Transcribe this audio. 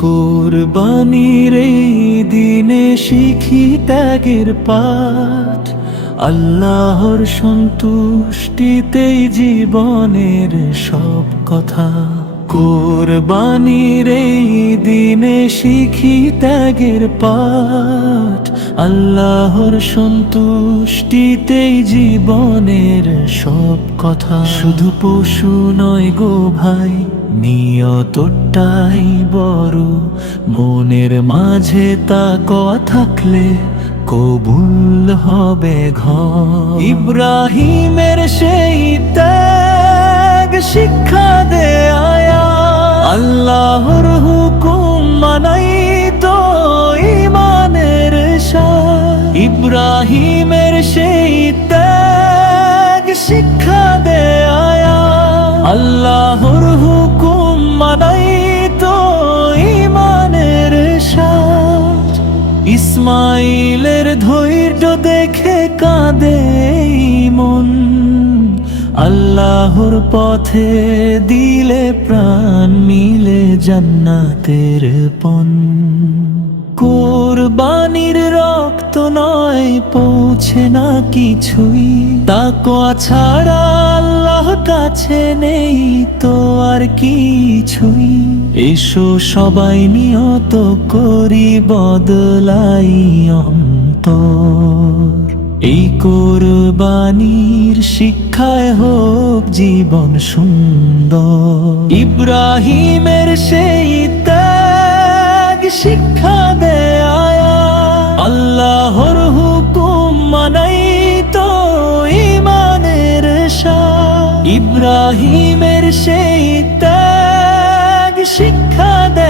কুরবানির এই দিনে শিখি ত্যাগের পাঠ, আল্লাহর সন্তুষ্টিতেই জীবনের সব কথা। কুরবানির এই দিনে শিখি ত্যাগের পাঠ, আল্লাহর সন্তুষ্টিতেই জীবনের সব কথা। শুধু পশু নয় গো ভাই, নিয়তটাই বড়, মনের মাঝে তাকওয়া থাকলে কবুল হবে ঘর। ইব্রাহিমের সেই ত্যাগ শিক্ষা দেয়, আল্লাহর হুকুম মানাই তো ঈমানের শান। ইব্রাহিমের সেই ত্যাগ শিক্ষা দেয়, আল্লাহর হুকুম মানাই তো ঈমানের শান। ইসমাইলের ধৈর্য দেখে কাঁদে মন, আল্লাহর পথে দিলে প্রাণ মিলে জান্নাতের পণ। কুরবানির রক্ত নয় পৌঁছে না কিছুই, তাকওয়া ছাড়া আল্লাহ কাছে নেই তো আর কিছুই। এসো সবাই নিয়ত করি বদলাই অন্তর, এই কুরবানির শিক্ষায় হোক জীবন সুন্দর। ইব্রাহিমের সেই ত্যাগ শিক্ষা দেয়, আল্লাহর হুকুম মানাই তো ঈমানের শান। ইব্রাহিমের সেই ত্যাগ শিক্ষা দেয়,